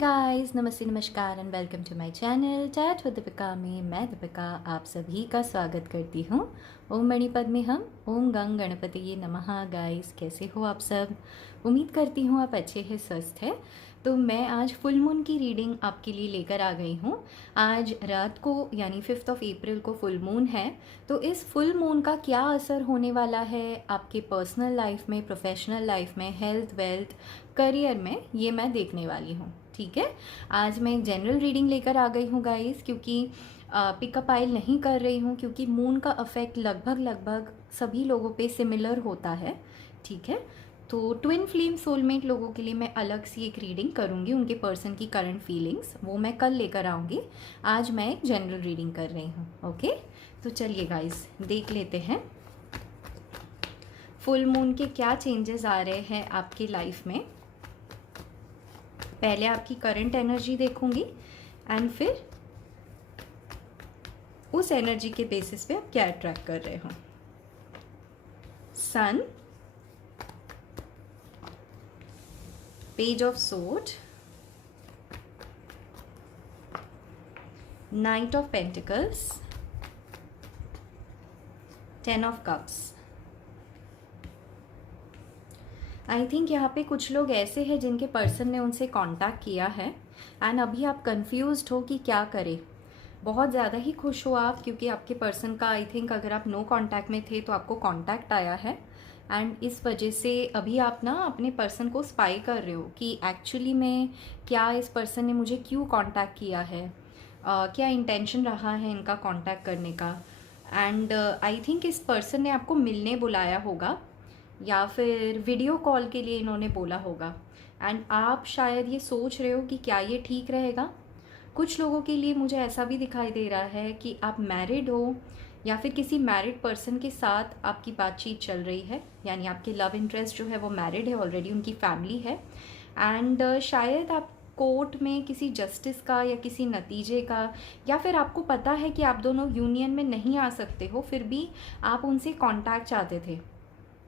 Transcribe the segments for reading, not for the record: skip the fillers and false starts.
Guys, नमस्ते, नमस्कार and welcome to my channel chat with Deepika में मैं दीपिका आप सभी का स्वागत करती हूँ। ओम मणिपद में हम ओम गंग गणपति नमः। गाइस, कैसे हो आप सब? उम्मीद करती हूँ आप अच्छे हैं, स्वस्थ है। तो मैं आज फुल मून की रीडिंग आपके लिए लेकर आ गई हूँ। आज रात को यानी 5 अप्रैल को फुल मून है। तो इस फुल मून का क्या असर होने वाला है आपके पर्सनल लाइफ में, प्रोफेशनल लाइफ में, हेल्थ, वेल्थ, करियर में, ये मैं देखने वाली हूँ। ठीक है, आज मैं एक जनरल रीडिंग लेकर आ गई हूँ गाइस, क्योंकि पिकअप आइल नहीं कर रही हूँ क्योंकि मून का अफेक्ट लगभग सभी लोगों पे सिमिलर होता है। ठीक है, तो ट्विन फ्लेम सोलमेट लोगों के लिए मैं अलग सी एक रीडिंग करूँगी, उनके पर्सन की करंट फीलिंग्स वो मैं कल लेकर आऊँगी। आज मैं एक जनरल रीडिंग कर रही हूँ। ओके, तो चलिए गाइस देख लेते हैं फुल मून के क्या चेंजेस आ रहे हैं आपकी लाइफ में। पहले आपकी करंट एनर्जी देखूंगी एंड फिर उस एनर्जी के बेसिस पे आप क्या अट्रैक्ट कर रहे हो। Sun, page of sword, knight of pentacles, 10 of cups. I think यहाँ पे कुछ लोग ऐसे हैं जिनके पर्सन ने उनसे कांटेक्ट किया है एंड अभी आप कंफ्यूज्ड हो कि क्या करें। बहुत ज़्यादा ही खुश हो आप क्योंकि आपके पर्सन का आई थिंक अगर आप नो कांटेक्ट में थे तो आपको कांटेक्ट आया है एंड इस वजह से अभी आप ना अपने पर्सन को स्पाई कर रहे हो कि एक्चुअली में क्या इस पर्सन ने मुझे क्यों कांटेक्ट किया है, क्या इंटेंशन रहा है इनका कांटेक्ट करने का। एंड आई थिंक इस पर्सन ने आपको मिलने बुलाया होगा या फिर वीडियो कॉल के लिए इन्होंने बोला होगा एंड आप शायद ये सोच रहे हो कि क्या ये ठीक रहेगा। कुछ लोगों के लिए मुझे ऐसा भी दिखाई दे रहा है कि आप मैरिड हो या फिर किसी मैरिड पर्सन के साथ आपकी बातचीत चल रही है, यानी आपके लव इंटरेस्ट जो है वो मैरिड है ऑलरेडी, उनकी फैमिली है एंड शायद आप कोर्ट में किसी जस्टिस का या किसी नतीजे का, या फिर आपको पता है कि आप दोनों यूनियन में नहीं आ सकते हो फिर भी आप उनसे कांटेक्ट चाहते थे।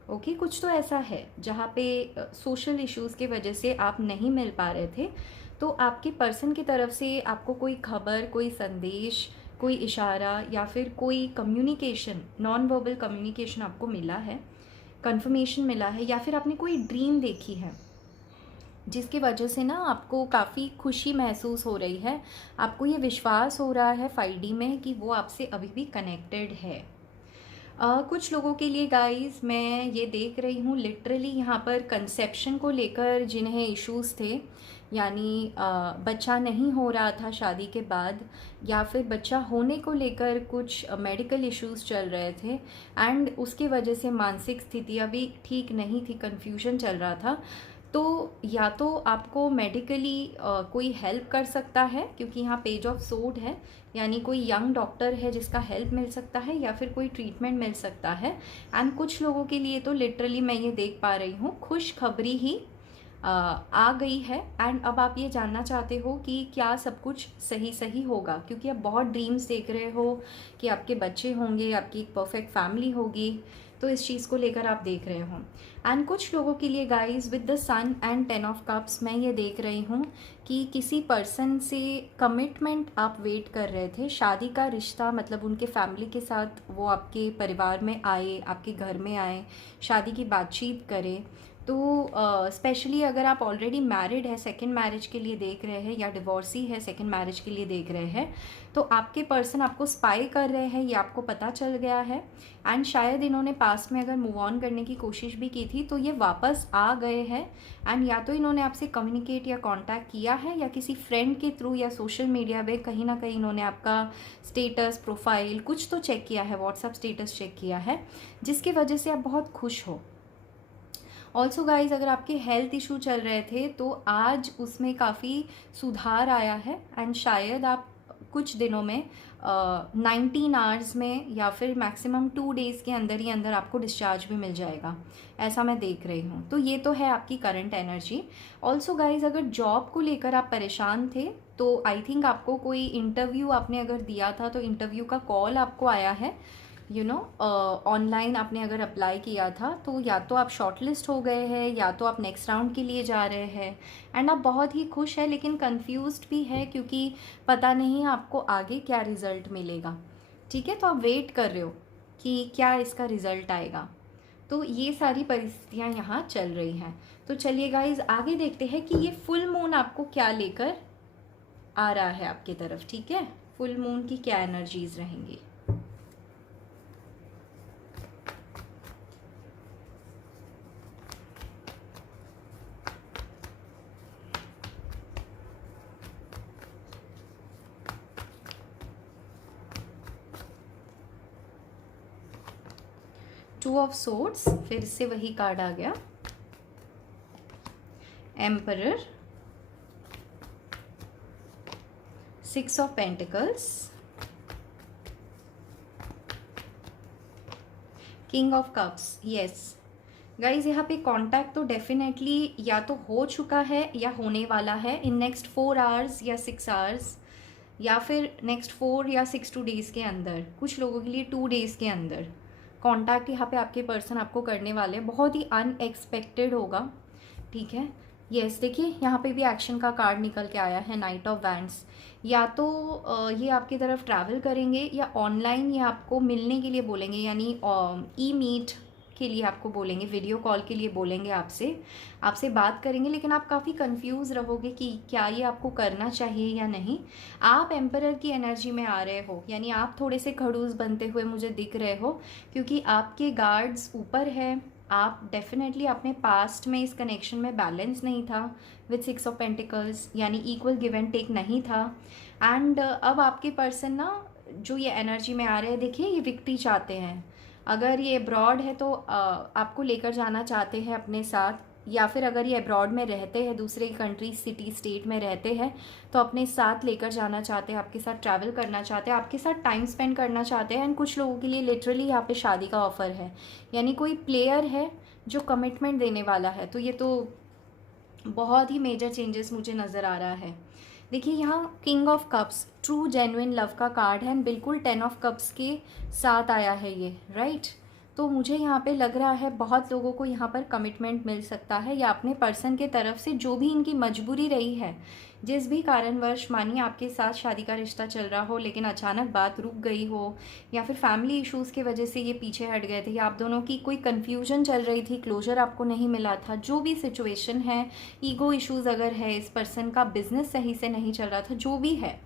ओके, कुछ तो ऐसा है जहाँ पे सोशल इश्यूज़ की वजह से आप नहीं मिल पा रहे थे। तो आपके पर्सन की तरफ से आपको कोई खबर, कोई संदेश, कोई इशारा या फिर कोई कम्युनिकेशन, नॉन वर्बल कम्युनिकेशन आपको मिला है, कंफर्मेशन मिला है, या फिर आपने कोई ड्रीम देखी है जिसकी वजह से ना आपको काफ़ी खुशी महसूस हो रही है। आपको ये विश्वास हो रहा है 5D में कि वो आपसे अभी भी कनेक्टेड है। कुछ लोगों के लिए गाइस मैं ये देख रही हूँ लिटरली यहाँ पर कंसेप्शन को लेकर जिन्हें इश्यूज़ थे, यानी बच्चा नहीं हो रहा था शादी के बाद, या फिर बच्चा होने को लेकर कुछ मेडिकल इश्यूज़ चल रहे थे एंड उसके वजह से मानसिक स्थितियाँ भी ठीक नहीं थी, कन्फ्यूजन चल रहा था। तो या तो आपको मेडिकली कोई हेल्प कर सकता है क्योंकि यहाँ पेज ऑफ सोर्ड है, यानी कोई यंग डॉक्टर है जिसका हेल्प मिल सकता है या फिर कोई ट्रीटमेंट मिल सकता है। एंड कुछ लोगों के लिए तो लिटरली मैं ये देख पा रही हूँ खुशखबरी ही आ गई है एंड अब आप ये जानना चाहते हो कि क्या सब कुछ सही सही होगा, क्योंकि आप बहुत ड्रीम्स देख रहे हो कि आपके बच्चे होंगे, आपकी एक परफेक्ट फैमिली होगी, तो इस चीज़ को लेकर आप देख रहे हो। एंड कुछ लोगों के लिए guys with the sun and 10 of cups मैं ये देख रही हूँ कि किसी पर्सन से कमिटमेंट आप वेट कर रहे थे, शादी का रिश्ता, मतलब उनके फैमिली के साथ वो आपके परिवार में आए, आपके घर में आए, शादी की बातचीत करें। तो स्पेशली अगर आप ऑलरेडी मैरिड है, सेकंड मैरिज के लिए देख रहे हैं, या डिवोर्सी है सेकंड मैरिज के लिए देख रहे हैं, तो आपके पर्सन आपको स्पाई कर रहे हैं, ये आपको पता चल गया है एंड शायद इन्होंने पास्ट में अगर मूव ऑन करने की कोशिश भी की थी तो ये वापस आ गए हैं एंड या तो इन्होंने आपसे कम्युनिकेट या कांटेक्ट किया है या किसी फ्रेंड के थ्रू या सोशल मीडिया पे कहीं ना कहीं इन्होंने आपका स्टेटस, प्रोफाइल कुछ तो चेक किया है, व्हाट्सअप स्टेटस चेक किया है, जिसकी वजह से आप बहुत खुश हो। ऑल्सो गाइज अगर आपके हेल्थ इशू चल रहे थे तो आज उसमें काफ़ी सुधार आया है एंड शायद आप कुछ दिनों में 19 आवर्स में या फिर मैक्सिमम 2 डेज़ के अंदर ही अंदर आपको डिस्चार्ज भी मिल जाएगा, ऐसा मैं देख रही हूँ। तो ये तो है आपकी करंट एनर्जी। ऑल्सो गाइज अगर जॉब को लेकर आप परेशान थे तो आई थिंक आपको कोई इंटरव्यू आपने अगर दिया था तो इंटरव्यू का कॉल आपको आया है ऑनलाइन आपने अगर अप्लाई किया था तो या तो आप शॉर्टलिस्ट हो गए हैं या तो आप नेक्स्ट राउंड के लिए जा रहे हैं, एंड आप बहुत ही खुश है लेकिन कंफ्यूज्ड भी है क्योंकि पता नहीं आपको आगे क्या रिज़ल्ट मिलेगा। ठीक है, तो आप वेट कर रहे हो कि क्या इसका रिज़ल्ट आएगा। तो ये सारी परिस्थितियाँ यहाँ चल रही हैं। तो चलिए गाइज आगे देखते हैं कि ये फुल मून आपको क्या लेकर आ रहा है आपकी तरफ। ठीक है, फुल मून की क्या एनर्जीज रहेंगी। टू ऑफ सोर्ड्स, फिर से वही कार्ड आ गया, emperor, six of pentacles, king of cups. Yes guys, यहाँ पे कांटेक्ट तो डेफिनेटली या तो हो चुका है या होने वाला है इन नेक्स्ट 4 आवर्स या 6 आवर्स, या फिर नेक्स्ट 4 या 6 2 डेज़ के अंदर। कुछ लोगों के लिए 2 डेज़ के अंदर कांटेक्ट यहाँ पे आपके पर्सन आपको करने वाले हैं। बहुत ही अनएक्सपेक्टेड होगा। ठीक है, यस देखिए यहाँ पे भी एक्शन का कार्ड निकल के आया है, नाइट ऑफ वैंड्स। या तो ये आपकी तरफ ट्रैवल करेंगे या ऑनलाइन ये आपको मिलने के लिए बोलेंगे, यानी ई मीट के लिए आपको बोलेंगे, वीडियो कॉल के लिए बोलेंगे, आपसे बात करेंगे। लेकिन आप काफ़ी कंफ्यूज रहोगे कि क्या ये आपको करना चाहिए या नहीं। आप एम्परर की एनर्जी में आ रहे हो, यानी आप थोड़े से खड़ूस बनते हुए मुझे दिख रहे हो क्योंकि आपके गार्ड्स ऊपर है। आप डेफिनेटली अपने पास्ट में इस कनेक्शन में बैलेंस नहीं था विथ 6 ऑफ पेंटिकल्स, यानी इक्वल गिव एंड टेक नहीं था। एंड अब आपके पर्सन ना जो ये एनर्जी में आ रहे हैं, देखिए ये विक्ट्री चाहते हैं। अगर ये अब्रॉड है तो आपको लेकर जाना चाहते हैं अपने साथ, या फिर अगर ये अब्रॉड में रहते हैं, दूसरे कंट्री सिटी स्टेट में रहते हैं, तो अपने साथ लेकर जाना चाहते हैं, आपके साथ ट्रैवल करना चाहते हैं, आपके साथ टाइम स्पेंड करना चाहते हैं। एंड कुछ लोगों के लिए लिटरली यहाँ पे शादी का ऑफर है, यानी कोई प्लेयर है जो कमिटमेंट देने वाला है। तो ये तो बहुत ही मेजर चेंजेस मुझे नज़र आ रहा है। देखिए यहाँ king of cups true genuine love का कार्ड है, एंड बिल्कुल 10 ऑफ कप्स के साथ आया है ये, राइट। तो मुझे यहाँ पे लग रहा है बहुत लोगों को यहाँ पर कमिटमेंट मिल सकता है, या अपने पर्सन के तरफ से जो भी इनकी मजबूरी रही है, जिस भी कारणवश, मानिए आपके साथ शादी का रिश्ता चल रहा हो लेकिन अचानक बात रुक गई हो, या फिर फैमिली इश्यूज़ की वजह से ये पीछे हट गए थे, या आप दोनों की कोई कन्फ्यूजन चल रही थी, क्लोजर आपको नहीं मिला था, जो भी सिचुएशन है, ईगो इश्यूज़ अगर है, इस पर्सन का बिजनेस सही से नहीं चल रहा था, जो भी है,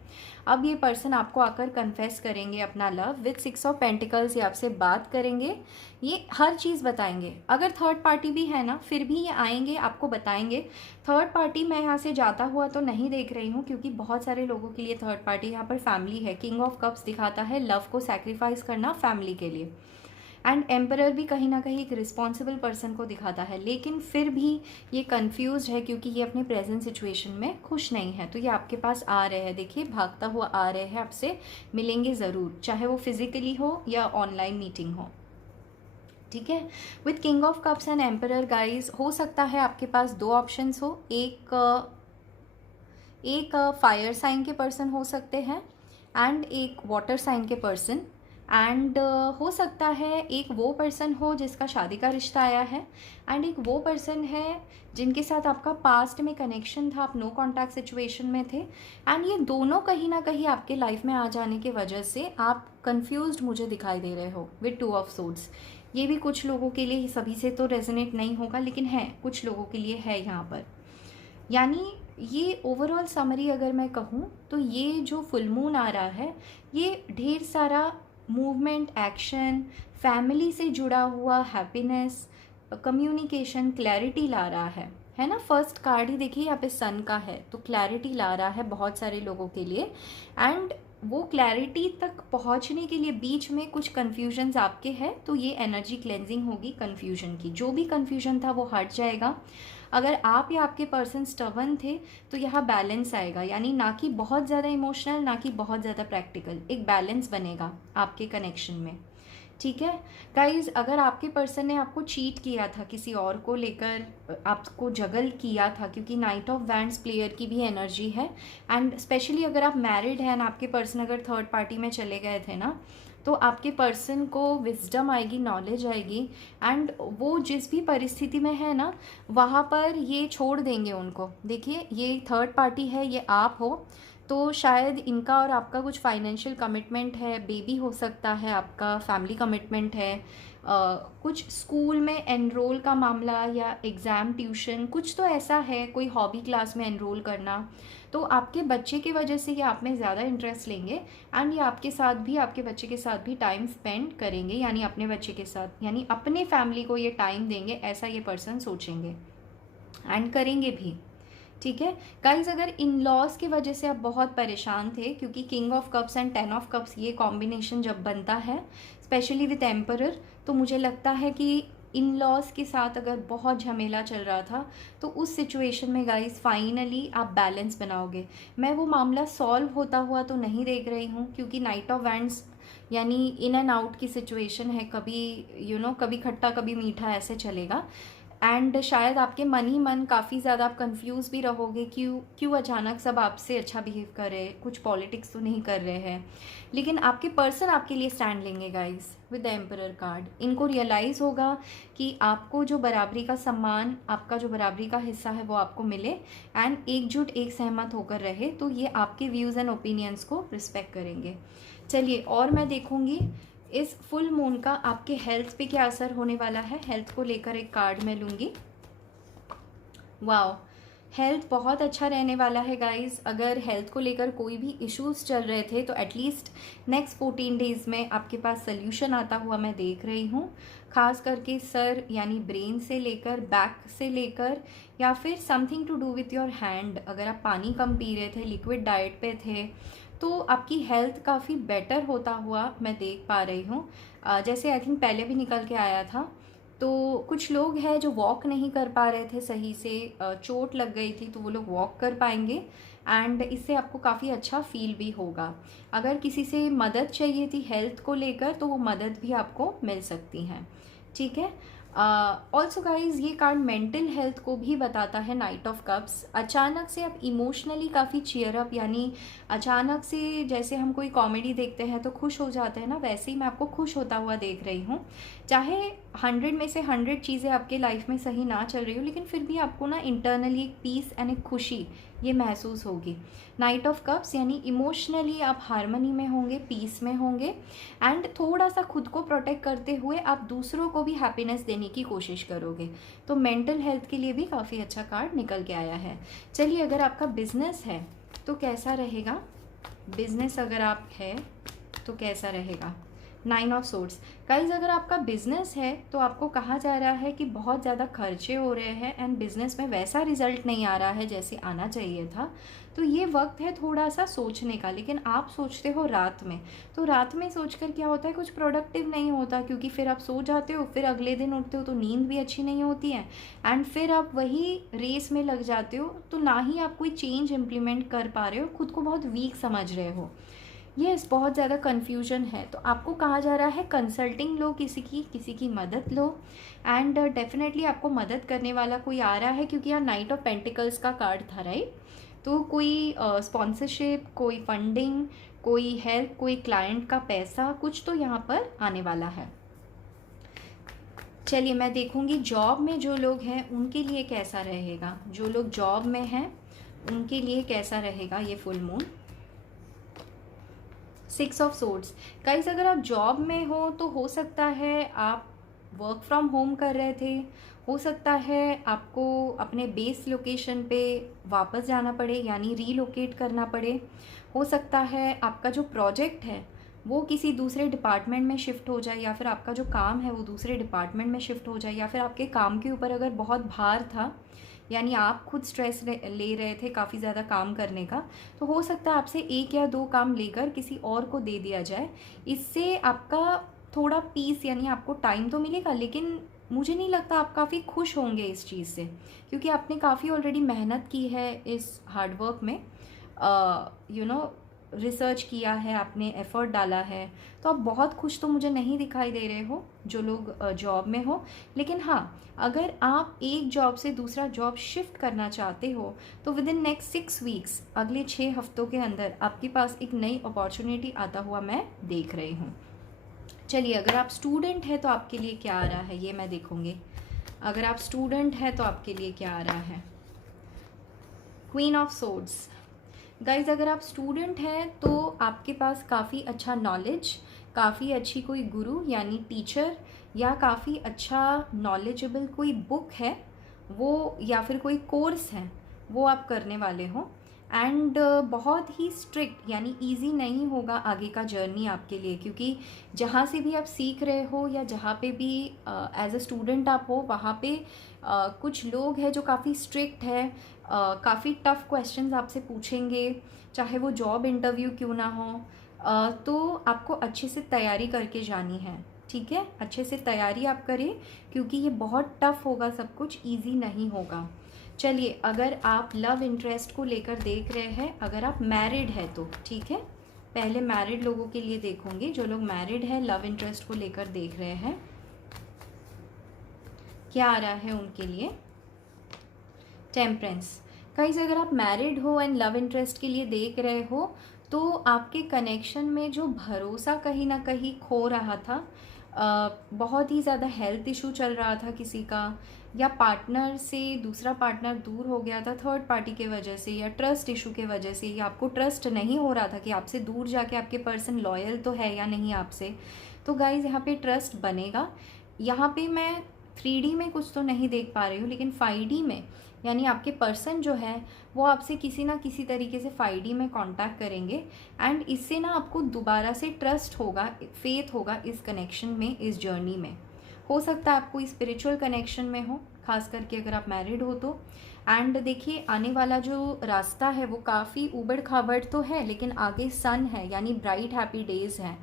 अब ये पर्सन आपको आकर कन्फेस करेंगे अपना लव विथ 6 ऑफ पेंटिकल्स। ये आपसे बात करेंगे, ये हर चीज़ बताएंगे। अगर थर्ड पार्टी भी है ना, फिर भी ये आएंगे, आपको बताएंगे। थर्ड पार्टी मैं यहाँ से जाता हुआ तो नहीं देख रही हूँ, क्योंकि बहुत सारे लोगों के लिए थर्ड पार्टी यहाँ पर फैमिली है। किंग ऑफ कप्स दिखाता है लव को सैक्रिफाइस करना फैमिली के लिए, एंड एम्परर भी कहीं ना कहीं एक रिस्पॉन्सिबल पर्सन को दिखाता है, लेकिन फिर भी ये कंफ्यूज है क्योंकि ये अपने प्रेजेंट सिचुएशन में खुश नहीं है। तो ये आपके पास आ रहे हैं, देखिए भागता हुआ आ रहे हैं, आपसे मिलेंगे ज़रूर, चाहे वो फिजिकली हो या ऑनलाइन मीटिंग हो। ठीक है, with king of cups and emperor guys, हो सकता है आपके पास 2 ऑप्शंस हो। एक फायर साइन के पर्सन हो सकते हैं एंड एक वाटर साइन के पर्सन, एंड हो सकता है एक वो पर्सन हो जिसका शादी का रिश्ता आया है, एंड एक वो पर्सन है जिनके साथ आपका पास्ट में कनेक्शन था, आप नो कॉन्टैक्ट सिचुएशन में थे, एंड ये दोनों कहीं ना कहीं आपके लाइफ में आ जाने की वजह से आप कंफ्यूज्ड मुझे दिखाई दे रहे हो विद 2 ऑफ सोर्ड्स। ये भी कुछ लोगों के लिए, सभी से तो रेजोनेट नहीं होगा, लेकिन है कुछ लोगों के लिए है यहाँ पर। यानी ये ओवरऑल समरी अगर मैं कहूँ तो ये जो फुल मून आ रहा है, ये ढेर सारा मूवमेंट, एक्शन, फैमिली से जुड़ा हुआ हैप्पीनेस, कम्युनिकेशन, क्लैरिटी ला रहा है ना। फर्स्ट कार्ड ही देखिए यहाँ पे सन का है, तो क्लैरिटी ला रहा है बहुत सारे लोगों के लिए। एंड वो क्लैरिटी तक पहुंचने के लिए बीच में कुछ कन्फ्यूजन्स आपके हैं, तो ये एनर्जी क्लेंजिंग होगी कन्फ्यूजन की। जो भी कन्फ्यूजन था वो हट जाएगा। अगर आप या आपके पर्सन स्टबर्न थे तो यहाँ बैलेंस आएगा, यानी ना कि बहुत ज़्यादा इमोशनल, ना कि बहुत ज़्यादा प्रैक्टिकल, एक बैलेंस बनेगा आपके कनेक्शन में। ठीक है गाइज, अगर आपके पर्सन ने आपको चीट किया था, किसी और को लेकर आपको जगल किया था, क्योंकि नाइट ऑफ वैंड्स प्लेयर की भी एनर्जी है, एंड स्पेशली अगर आप मैरिड हैं, आपके पर्सन अगर थर्ड पार्टी में चले गए थे ना, तो आपके पर्सन को विजडम आएगी, नॉलेज आएगी, एंड वो जिस भी परिस्थिति में है ना, वहाँ पर ये छोड़ देंगे उनको। देखिए, ये थर्ड पार्टी है, ये आप हो, तो शायद इनका और आपका कुछ फाइनेंशियल कमिटमेंट है, बेबी हो सकता है आपका, फैमिली कमिटमेंट है, कुछ स्कूल में एनरोल का मामला या एग्ज़ाम ट्यूशन, कुछ तो ऐसा है, कोई हॉबी क्लास में एनरोल करना। तो आपके बच्चे की वजह से ये आप में ज़्यादा इंटरेस्ट लेंगे, एंड ये आपके साथ भी, आपके बच्चे के साथ भी टाइम स्पेंड करेंगे, यानी अपने बच्चे के साथ, यानी अपने फैमिली को ये टाइम देंगे, ऐसा ये पर्सन सोचेंगे एंड करेंगे भी। ठीक है गाइज, अगर इन लॉज की वजह से आप बहुत परेशान थे, क्योंकि king of cups and 10 of cups ये कॉम्बिनेशन जब बनता है, स्पेशली विद एम्परर, तो मुझे लगता है कि इन लॉज के साथ अगर बहुत झमेला चल रहा था, तो उस सिचुएशन में गाइज फाइनली आप बैलेंस बनाओगे। मैं वो मामला सॉल्व होता हुआ तो नहीं देख रही हूँ, क्योंकि नाइट ऑफ वैंड्स यानी इन एंड आउट की सिचुएशन है, कभी कभी खट्टा कभी मीठा ऐसे चलेगा। एंड शायद आपके मन ही मन काफ़ी ज़्यादा आप कंफ्यूज भी रहोगे, क्यों अचानक सब आपसे अच्छा बिहेव कर रहे हैं, कुछ पॉलिटिक्स तो नहीं कर रहे हैं। लेकिन आपके पर्सन आपके लिए स्टैंड लेंगे guys with the emperor card. इनको रियलाइज़ होगा कि आपको जो बराबरी का सम्मान, आपका जो बराबरी का हिस्सा है वो आपको मिले, एंड एकजुट एक सहमत होकर रहे, तो ये आपके व्यूज़ एंड ओपिनियंस को रिस्पेक्ट करेंगे। चलिए, और मैं देखूँगी इस फुल मून का आपके हेल्थ पे क्या असर होने वाला है। हेल्थ को लेकर एक कार्ड मैं लूँगी। वाओ, हेल्थ बहुत अच्छा रहने वाला है गाइस। अगर हेल्थ को लेकर कोई भी इश्यूज चल रहे थे, तो एटलीस्ट नेक्स्ट 14 डेज़ में आपके पास सोल्यूशन आता हुआ मैं देख रही हूँ। खास करके सर यानी ब्रेन से लेकर, बैक से लेकर, या फिर something to do with your hand. अगर आप पानी कम पी रहे थे, लिक्विड डाइट पे थे, तो आपकी हेल्थ काफ़ी बेटर होता हुआ मैं देख पा रही हूँ। जैसे आई थिंक पहले भी निकल के आया था, तो कुछ लोग हैं जो वॉक नहीं कर पा रहे थे सही से, चोट लग गई थी, तो वो लोग वॉक कर पाएंगे, एंड इससे आपको काफ़ी अच्छा फील भी होगा। अगर किसी से मदद चाहिए थी हेल्थ को लेकर, तो वो मदद भी आपको मिल सकती है। ठीक है। ऑल्सो गाइज, ये कार्ड मेंटल हेल्थ को भी बताता है, नाइट ऑफ कप्स। अचानक से आप इमोशनली काफ़ी चीयर अप, यानी अचानक से जैसे हम कोई कॉमेडी देखते हैं तो खुश हो जाते हैं ना, वैसे ही मैं आपको खुश होता हुआ देख रही हूँ। चाहे 100 में से 100 चीज़ें आपके लाइफ में सही ना चल रही हो, लेकिन फिर भी आपको ना इंटरनली एक पीस एंड एक खुशी ये महसूस होगी। नाइट ऑफ कप्स यानी इमोशनली आप हार्मनी में होंगे, पीस में होंगे, एंड थोड़ा सा खुद को प्रोटेक्ट करते हुए आप दूसरों को भी हैप्पीनेस देने की कोशिश करोगे। तो मेंटल हेल्थ के लिए भी काफ़ी अच्छा कार्ड निकल के आया है। चलिए, अगर आपका बिजनेस है तो कैसा रहेगा। बिजनेस अगर आप है तो कैसा रहेगा। 9 ऑफ सोर्ड्स। गाइज, अगर आपका बिजनेस है तो आपको कहा जा रहा है कि बहुत ज़्यादा खर्चे हो रहे हैं, एंड बिजनेस में वैसा रिजल्ट नहीं आ रहा है जैसे आना चाहिए था। तो ये वक्त है थोड़ा सा सोचने का, लेकिन आप सोचते हो रात में, तो रात में सोचकर क्या होता है, कुछ प्रोडक्टिव नहीं होता, क्योंकि फिर आप सो जाते हो, फिर अगले दिन उठते हो तो नींद भी अच्छी नहीं होती है, एंड फिर आप वही रेस में लग जाते हो, तो ना ही आप कोई चेंज इम्प्लीमेंट कर पा रहे हो, खुद को बहुत वीक समझ रहे हो। यस, बहुत ज़्यादा कन्फ्यूजन है। तो आपको कहा जा रहा है कंसल्टिंग लो, किसी की मदद लो, एंड डेफिनेटली आपको मदद करने वाला कोई आ रहा है, क्योंकि यहाँ नाइट ऑफ पेंटिकल्स का कार्ड था, राइट। तो कोई स्पॉन्सरशिप, कोई फंडिंग, कोई हेल्प, कोई क्लाइंट का पैसा, कुछ तो यहाँ पर आने वाला है। चलिए, मैं देखूँगी जॉब में जो लोग हैं उनके लिए कैसा रहेगा। जो लोग जॉब में हैं उनके लिए कैसा रहेगा ये full moon. 6 of swords. Guys, अगर आप जॉब में हो तो हो सकता है आप वर्क फ्रॉम होम कर रहे थे, हो सकता है आपको अपने बेस लोकेशन पे वापस जाना पड़े, यानी रीलोकेट करना पड़े। हो सकता है आपका जो प्रोजेक्ट है वो किसी दूसरे डिपार्टमेंट में शिफ्ट हो जाए, या फिर आपका जो काम है वो दूसरे डिपार्टमेंट में शिफ्ट हो जाए, या फिर आपके काम के ऊपर अगर बहुत भार था, यानी आप खुद स्ट्रेस ले रहे थे काफ़ी ज़्यादा काम करने का, तो हो सकता है आपसे 1 या 2 काम लेकर किसी और को दे दिया जाए। इससे आपका थोड़ा पीस, यानी आपको टाइम तो मिलेगा, लेकिन मुझे नहीं लगता आप काफ़ी खुश होंगे इस चीज़ से, क्योंकि आपने काफ़ी ऑलरेडी मेहनत की है इस हार्डवर्क में, रिसर्च किया है, आपने एफर्ट डाला है, तो आप बहुत खुश तो मुझे नहीं दिखाई दे रहे हो जो लोग जॉब में हो। लेकिन हाँ, अगर आप एक जॉब से दूसरा जॉब शिफ्ट करना चाहते हो, तो विद इन नेक्स्ट 6 वीक्स, अगले 6 हफ्तों के अंदर आपके पास एक नई अपॉर्चुनिटी आता हुआ मैं देख रही हूँ। चलिए, अगर आप स्टूडेंट हैं तो आपके लिए क्या आ रहा है ये मैं देखूंगी। अगर आप स्टूडेंट हैं तो आपके लिए क्या आ रहा है? Queen of swords. गाइज, अगर आप स्टूडेंट हैं तो आपके पास काफ़ी अच्छा नॉलेज, काफ़ी अच्छी कोई गुरु यानी टीचर, या काफ़ी अच्छा नॉलेजेबल कोई बुक है वो, या फिर कोई कोर्स है वो आप करने वाले हो। एंड बहुत ही स्ट्रिक्ट यानी इजी नहीं होगा आगे का जर्नी आपके लिए, क्योंकि जहाँ से भी आप सीख रहे हो या जहाँ पे भी एज अ स्टूडेंट आप हो, वहाँ पे कुछ लोग हैं जो काफ़ी स्ट्रिक्ट है, काफ़ी टफ क्वेश्चंस आपसे पूछेंगे, चाहे वो जॉब इंटरव्यू क्यों ना हो। तो आपको अच्छे से तैयारी करके जानी है, ठीक है? अच्छे से तैयारी आप करें, क्योंकि ये बहुत टफ होगा, सब कुछ इजी नहीं होगा। चलिए, अगर आप लव इंटरेस्ट को लेकर देख रहे हैं, अगर आप मैरिड है तो ठीक है, पहले मैरिड लोगों के लिए देखूंगी। जो लोग मैरिड है, लव इंटरेस्ट को लेकर देख रहे हैं, क्या आ रहा है उनके लिए? टेम्परेंस। गाइस, अगर आप मैरिड हो एंड लव इंटरेस्ट के लिए देख रहे हो, तो आपके कनेक्शन में जो भरोसा कहीं ना कहीं खो रहा था, बहुत ही ज़्यादा हेल्थ इशू चल रहा था किसी का, या पार्टनर से दूसरा पार्टनर दूर हो गया था थर्ड पार्टी के वजह से, या ट्रस्ट इशू के वजह से, या आपको ट्रस्ट नहीं हो रहा था कि आपसे दूर जाके आपके पर्सन लॉयल तो है या नहीं आपसे। तो गाइज, यहाँ पे ट्रस्ट बनेगा। यहाँ पे मैं 3D में कुछ तो नहीं देख पा रही हूँ, लेकिन 5D में, यानी आपके पर्सन जो है वो आपसे किसी ना किसी तरीके से 5D में कांटेक्ट करेंगे, एंड इससे ना आपको दोबारा से ट्रस्ट होगा, फेथ होगा इस कनेक्शन में, इस जर्नी में। हो सकता है आपको स्पिरिचुअल कनेक्शन में हो, खास करके अगर आप मैरिड हो तो। एंड देखिए, आने वाला जो रास्ता है वो काफ़ी उबड़ खाबड़ तो है, लेकिन आगे सन है, यानी ब्राइट हैप्पी डेज हैं।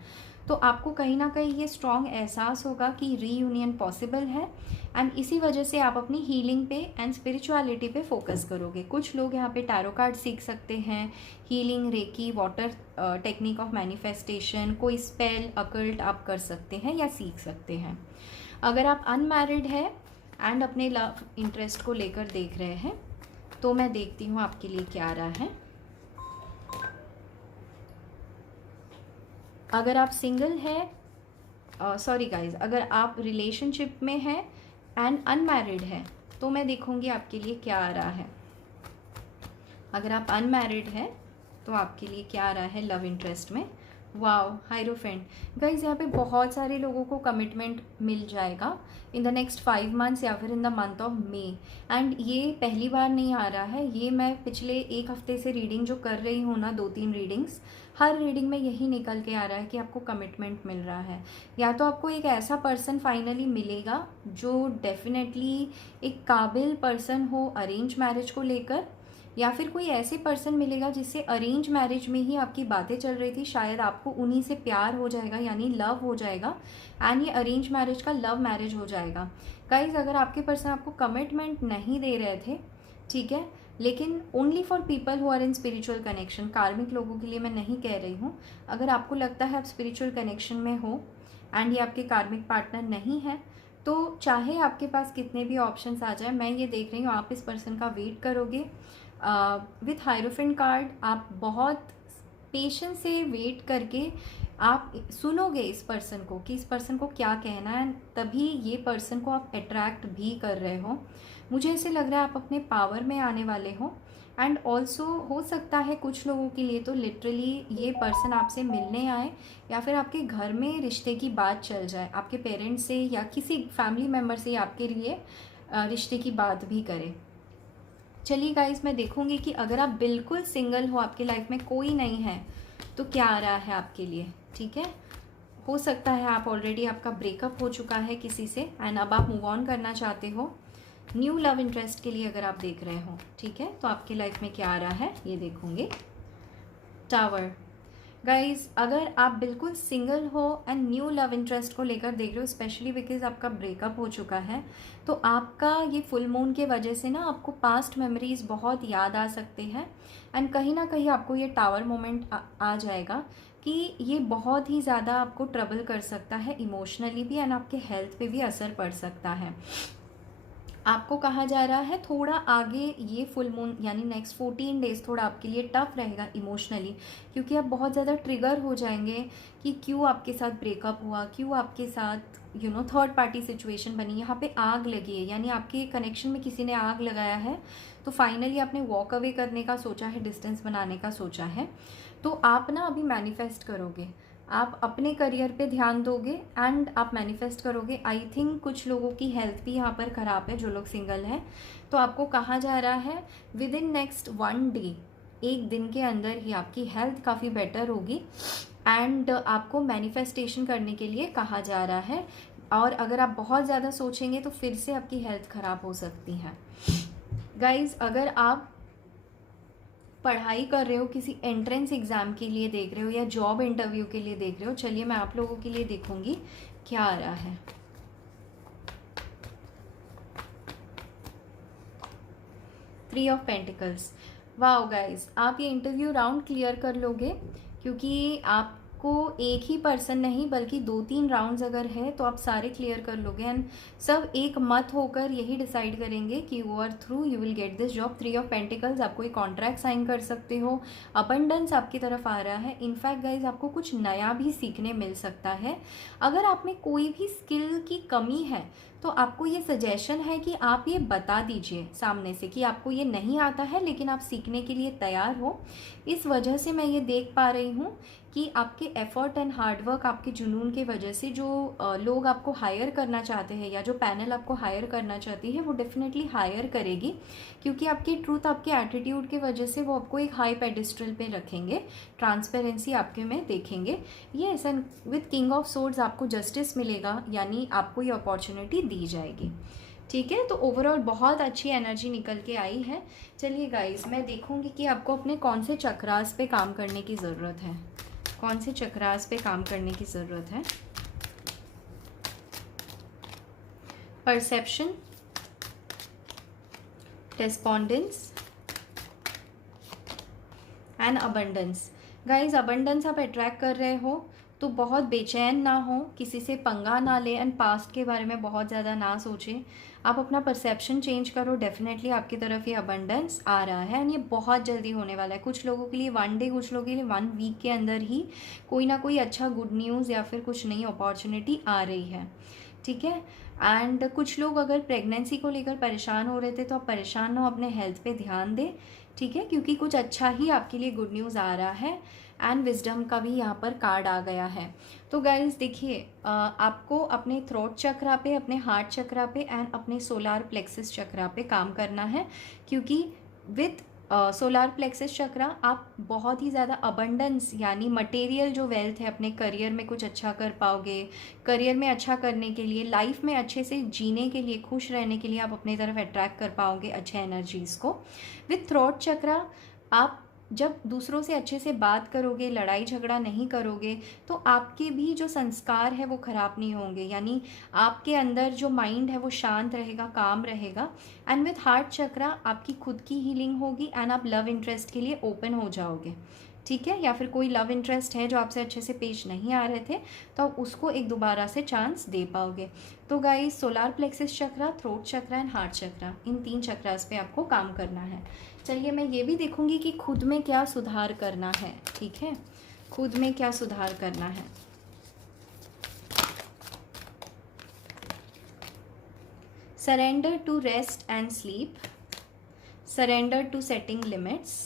तो आपको कहीं ना कहीं ये स्ट्रॉन्ग एहसास होगा कि रीयूनियन पॉसिबल है, एंड इसी वजह से आप अपनी हीलिंग पे एंड स्पिरिचुअलिटी पे फोकस करोगे। कुछ लोग यहाँ पे टैरो कार्ड सीख सकते हैं, healing, reiki, water technique of manifestation, कोई स्पेल, अकल्ट आप कर सकते हैं या सीख सकते हैं। अगर आप अनमैरिड है एंड अपने लव इंटरेस्ट को लेकर देख रहे हैं, तो मैं देखती हूँ आपके लिए क्या आ रहा है। अगर आप सिंगल है, सॉरी गाइज, अगर आप रिलेशनशिप में है एंड अनमैरिड है, तो मैं देखूंगी आपके लिए क्या आ रहा है। अगर आप अनमैरिड है तो आपके लिए क्या आ रहा है लव इंटरेस्ट में? Wow, hierophant. गाइज, यहाँ पे बहुत सारे लोगों को कमिटमेंट मिल जाएगा इन द नेक्स्ट 5 मंथ्स या फिर in the month of May. And ये पहली बार नहीं आ रहा है, ये मैं पिछले 1 हफ्ते से रीडिंग जो कर रही हूँ ना, 2-3 रीडिंग्स, हर रीडिंग में यही निकल के आ रहा है कि आपको कमिटमेंट मिल रहा है। या तो आपको एक ऐसा पर्सन फाइनली मिलेगा जो डेफिनेटली एक काबिल पर्सन हो अरेंज मैरिज को लेकर, या फिर कोई ऐसे पर्सन मिलेगा जिससे अरेंज मैरिज में ही आपकी बातें चल रही थी, शायद आपको उन्हीं से प्यार हो जाएगा, यानी लव हो जाएगा, एंड ये अरेंज मैरिज का लव मैरिज हो जाएगा। गाइज, अगर आपके पर्सन आपको कमिटमेंट नहीं दे रहे थे, ठीक है, लेकिन only for people who are in spiritual connection, karmic लोगों के लिए मैं नहीं कह रही हूँ। अगर आपको लगता है आप स्पिरिचुअल कनेक्शन में हो एंड ये आपके कार्मिक पार्टनर नहीं है, तो चाहे आपके पास कितने भी ऑप्शंस आ जाए, मैं ये देख रही हूँ आप इस पर्सन का वेट करोगे। विथ हायरोफेंट कार्ड आप बहुत पेशेंस से वेट करके आप सुनोगे इस पर्सन को कि इस पर्सन को क्या कहना है, तभी ये पर्सन को आप अट्रैक्ट भी कर रहे हो। मुझे ऐसे लग रहा है आप अपने पावर में आने वाले हो। एंड ऑल्सो हो सकता है कुछ लोगों के लिए तो लिटरली ये पर्सन आपसे मिलने आए, या फिर आपके घर में रिश्ते की बात चल जाए, आपके पेरेंट्स से या किसी फैमिली मेम्बर से आपके लिए रिश्ते की बात भी करे। चलिए गाइस, मैं देखूंगी कि अगर आप बिल्कुल सिंगल हो, आपके लाइफ में कोई नहीं है, तो क्या आ रहा है आपके लिए, ठीक है? हो सकता है आप ऑलरेडी, आपका ब्रेकअप हो चुका है किसी से एंड अब आप मूव ऑन करना चाहते हो। न्यू लव इंटरेस्ट के लिए अगर आप देख रहे हो, ठीक है, तो आपकी लाइफ में क्या आ रहा है ये देखूंगे। टावर। गाइज, अगर आप बिल्कुल सिंगल हो एंड न्यू लव इंटरेस्ट को लेकर देख रहे हो, स्पेशली बिकॉज आपका ब्रेकअप हो चुका है, तो आपका ये फुल मून के वजह से ना आपको पास्ट मेमोरीज बहुत याद आ सकते हैं, एंड कहीं ना कहीं आपको ये टावर मोमेंट आ जाएगा कि ये बहुत ही ज़्यादा आपको ट्रबल कर सकता है इमोशनली भी, एंड आपके हेल्थ पे भी असर पड़ सकता है। आपको कहा जा रहा है थोड़ा आगे ये फुल मून यानी नेक्स्ट 14 डेज़ थोड़ा आपके लिए टफ रहेगा इमोशनली, क्योंकि आप बहुत ज़्यादा ट्रिगर हो जाएंगे कि क्यों आपके साथ ब्रेकअप हुआ, क्यों आपके साथ थर्ड पार्टी सिचुएशन बनी, यहाँ पे आग लगी है, यानी आपके कनेक्शन में किसी ने आग लगाया है। तो फाइनली आपने वॉक अवे करने का सोचा है, डिस्टेंस बनाने का सोचा है। तो आप ना अभी मैनिफेस्ट करोगे, आप अपने करियर पे ध्यान दोगे एंड आप मैनिफेस्ट करोगे। आई थिंक कुछ लोगों की हेल्थ भी यहाँ पर ख़राब है, जो लोग सिंगल हैं। तो आपको कहा जा रहा है विद इन नेक्स्ट 1 डे, एक दिन के अंदर ही आपकी हेल्थ काफ़ी बेटर होगी एंड आपको मैनिफेस्टेशन करने के लिए कहा जा रहा है। और अगर आप बहुत ज़्यादा सोचेंगे तो फिर से आपकी हेल्थ ख़राब हो सकती है। गाइज, अगर आप पढ़ाई कर रहे हो, किसी एंट्रेंस एग्ज़ाम के लिए देख रहे हो या जॉब इंटरव्यू के लिए देख रहे हो, चलिए मैं आप लोगों के लिए देखूंगी क्या आ रहा है। 3 ऑफ पेंटिकल्स। वाओ गाइस, आप ये इंटरव्यू राउंड क्लियर कर लोगे, क्योंकि आपको एक ही पर्सन नहीं बल्कि 2-3 राउंड्स अगर है तो आप सारे क्लियर कर लोगे एंड सब एक मत होकर यही डिसाइड करेंगे कि you are through, you will get this job. 3 of pentacles, आप कोई कॉन्ट्रैक्ट साइन कर सकते हो, अबंडेंस आपकी तरफ आ रहा है। इनफैक्ट गाइज, आपको कुछ नया भी सीखने मिल सकता है। अगर आप में कोई भी स्किल की कमी है तो आपको ये सजेशन है कि आप ये बता दीजिए सामने से कि आपको ये नहीं आता है लेकिन आप सीखने के लिए तैयार हो। इस वजह से मैं ये देख पा रही हूँ कि आपके एफर्ट एंड हार्डवर्क, आपके जुनून के वजह से जो लोग आपको हायर करना चाहते हैं या जो पैनल आपको हायर करना चाहती है वो डेफिनेटली हायर करेगी, क्योंकि आपकी ट्रूथ, आपके एटीट्यूड की वजह से वो आपको एक हाई पेडिस्ट्रल पे रखेंगे, ट्रांसपेरेंसी आपके में देखेंगे। ये ऐसा विद किंग ऑफ सोर्ड्स आपको जस्टिस मिलेगा, यानी आपको ये अपॉर्चुनिटी दी जाएगी। ठीक है, तो ओवरऑल बहुत अच्छी एनर्जी निकल के आई है। चलिए गाइस, मैं देखूंगी कि आपको अपने कौन से चक्रास पे काम करने की ज़रूरत है, कौन से चक्रास पे काम करने की ज़रूरत है। Perception, despondence and abundance. Guys, abundance आप अट्रैक्ट कर रहे हो तो बहुत बेचैन ना हो, किसी से पंगा ना ले एंड पास्ट के बारे में बहुत ज़्यादा ना सोचें। आप अपना परसेप्शन चेंज करो, डेफिनेटली आपकी तरफ ये अबंडेंस आ रहा है एंड ये बहुत जल्दी होने वाला है। कुछ लोगों के लिए 1 डे, कुछ लोगों के लिए 1 वीक के अंदर ही कोई ना कोई अच्छा गुड न्यूज़ या फिर कुछ नई अपॉर्चुनिटी आ रही है। ठीक है, एंड कुछ लोग अगर प्रेगनेंसी को लेकर परेशान हो रहे थे तो आप परेशान हो, अपने हेल्थ पे ध्यान दें। ठीक है, क्योंकि कुछ अच्छा ही आपके लिए गुड न्यूज़ आ रहा है एंड विजडम का भी यहाँ पर कार्ड आ गया है। तो गाइज देखिए, आपको अपने थ्रोट चक्रा पे, अपने हार्ट चक्रा पे एंड अपने सोलार प्लेक्सिस चक्रा पे काम करना है, क्योंकि विथ सोलार प्लेक्सिस चक्रा आप बहुत ही ज़्यादा अबंडेंस यानी मटेरियल जो वेल्थ है अपने करियर में कुछ अच्छा कर पाओगे। करियर में अच्छा करने के लिए, लाइफ में अच्छे से जीने के लिए, खुश रहने के लिए आप अपनी तरफ अट्रैक्ट कर पाओगे अच्छे एनर्जीज़ को। विथ थ्रोट चक्रा आप जब दूसरों से अच्छे से बात करोगे, लड़ाई झगड़ा नहीं करोगे, तो आपके भी जो संस्कार है वो ख़राब नहीं होंगे, यानी आपके अंदर जो माइंड है वो शांत रहेगा, काम रहेगा। एंड विथ हार्ट चक्रा आपकी खुद की हीलिंग होगी एंड आप लव इंटरेस्ट के लिए ओपन हो जाओगे। ठीक है, या फिर कोई लव इंटरेस्ट है जो आपसे अच्छे से पेश नहीं आ रहे थे तो आप उसको एक दोबारा से चांस दे पाओगे। तो guys, solar plexus chakra, throat chakra and heart chakra, इन 3 चक्रास पे आपको काम करना है। चलिए, मैं ये भी देखूंगी कि खुद में क्या सुधार करना है। ठीक है, खुद में क्या सुधार करना है। Surrender to rest and sleep, surrender to setting limits,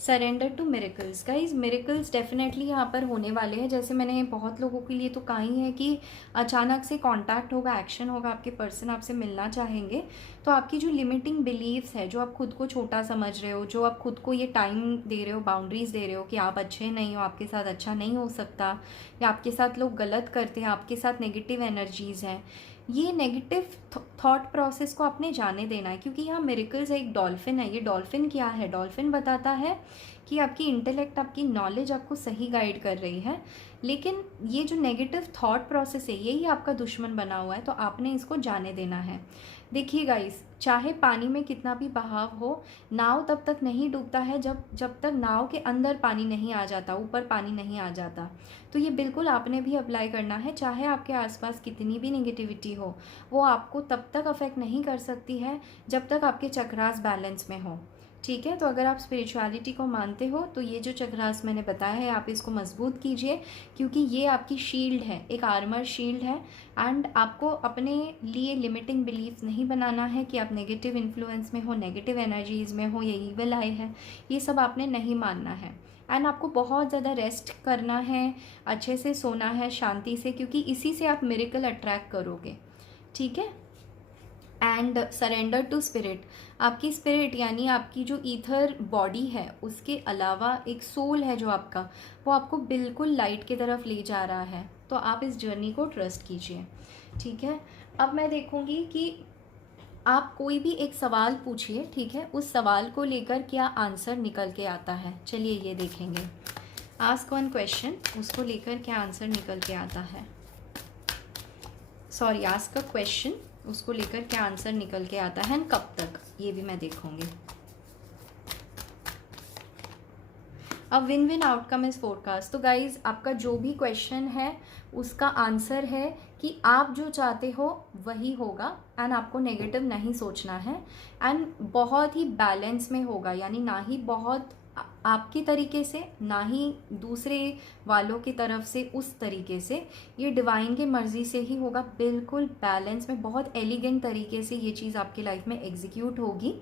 surrender to miracles. Guys, miracles definitely यहाँ पर होने वाले हैं। जैसे मैंने बहुत लोगों के लिए तो कहा ही है कि अचानक से कांटेक्ट होगा, एक्शन होगा, आपके पर्सन आपसे मिलना चाहेंगे। तो आपकी जो लिमिटिंग बिलीव्स है, जो आप खुद को छोटा समझ रहे हो, जो आप खुद को ये टाइम दे रहे हो, बाउंड्रीज दे रहे हो कि आप अच्छे नहीं हो, आपके साथ अच्छा नहीं हो सकता, या आपके साथ लोग गलत करते हैं, आपके साथ नेगेटिव एनर्जीज़ हैं, ये नेगेटिव थॉट प्रोसेस को आपने जाने देना है। क्योंकि यहाँ मिरेकल्स है, एक डॉल्फिन है। ये डॉल्फिन क्या है? डॉल्फिन बताता है कि आपकी इंटेलेक्ट, आपकी नॉलेज आपको सही गाइड कर रही है, लेकिन ये जो नेगेटिव थॉट प्रोसेस है यही आपका दुश्मन बना हुआ है, तो आपने इसको जाने देना है। देखिए गाइस, चाहे पानी में कितना भी बहाव हो, नाव तब तक नहीं डूबता है जब तक नाव के अंदर पानी नहीं आ जाता, ऊपर पानी नहीं आ जाता। तो ये बिल्कुल आपने भी अप्लाई करना है। चाहे आपके आसपास कितनी भी नेगेटिविटी हो, वो आपको तब तक अफेक्ट नहीं कर सकती है जब तक आपके चक्रास बैलेंस में हो। ठीक है, तो अगर आप स्पिरिचुअलिटी को मानते हो तो ये जो चक्रास मैंने बताया है आप इसको मजबूत कीजिए, क्योंकि ये आपकी शील्ड है, एक आर्मर शील्ड है। एंड आपको अपने लिए लिमिटिंग बिलीफ नहीं बनाना है कि आप नेगेटिव इन्फ्लुएंस में हो, नेगेटिव एनर्जीज़ में हो, ये ईविल आई है, ये सब आपने नहीं मानना है। एंड आपको बहुत ज़्यादा रेस्ट करना है, अच्छे से सोना है शांति से, क्योंकि इसी से आप मिरेकल अट्रैक्ट करोगे। ठीक है, एंड सरेंडर टू स्पिरिट। आपकी स्पिरिट यानी आपकी जो ईथर बॉडी है, उसके अलावा एक सोल है जो आपका, वो आपको बिल्कुल लाइट की तरफ ले जा रहा है। तो आप इस जर्नी को ट्रस्ट कीजिए। ठीक है, अब मैं देखूंगी कि आप कोई भी एक सवाल पूछिए, ठीक है, उस सवाल को लेकर क्या आंसर निकल के आता है। चलिए ये देखेंगे। आस्क वन क्वेश्चन, उसको लेकर क्या आंसर निकल के आता है। सॉरी, आस्क अ क्वेश्चन, उसको लेकर क्या आंसर निकल के आता है, कब तक, ये भी मैं देखूंगी। अब win win outcome is forecast. तो गाइज, आपका जो भी क्वेश्चन है उसका आंसर है कि आप जो चाहते हो वही होगा, एंड आपको नेगेटिव नहीं सोचना है, एंड बहुत ही बैलेंस में होगा, यानी ना ही बहुत आपकी तरीके से, ना ही दूसरे वालों की तरफ से उस तरीके से, ये डिवाइन की मर्जी से ही होगा, बिल्कुल बैलेंस में, बहुत एलिगेंट तरीके से ये चीज़ आपकी लाइफ में एग्जीक्यूट होगी।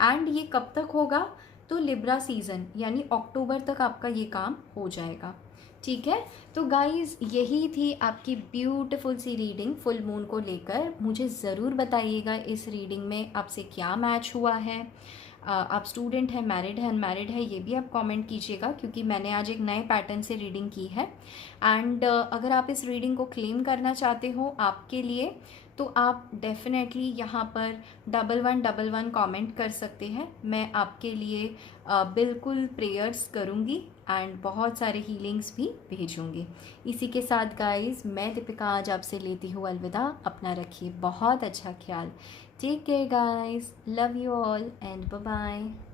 एंड ये कब तक होगा, तो लिब्रा सीजन यानी अक्टूबर तक आपका ये काम हो जाएगा। ठीक है, तो गाइज यही थी आपकी ब्यूटीफुल सी रीडिंग फुल मून को लेकर। मुझे ज़रूर बताइएगा इस रीडिंग में आपसे क्या मैच हुआ है। आप स्टूडेंट है, मैरिड है, अनमैरिड है, ये भी आप कमेंट कीजिएगा, क्योंकि मैंने आज एक नए पैटर्न से रीडिंग की है। एंड अगर आप इस रीडिंग को क्लेम करना चाहते हो आपके लिए, तो आप डेफिनेटली यहाँ पर 1111 कमेंट कर सकते हैं। मैं आपके लिए बिल्कुल प्रेयर्स करूँगी एंड बहुत सारे हीलिंग्स भी भेजूँगी। इसी के साथ गाइस, मैं दीपिका आज आपसे लेती हूँ अलविदा। अपना रखिए बहुत अच्छा ख्याल। Take care guys, love you all and bye bye.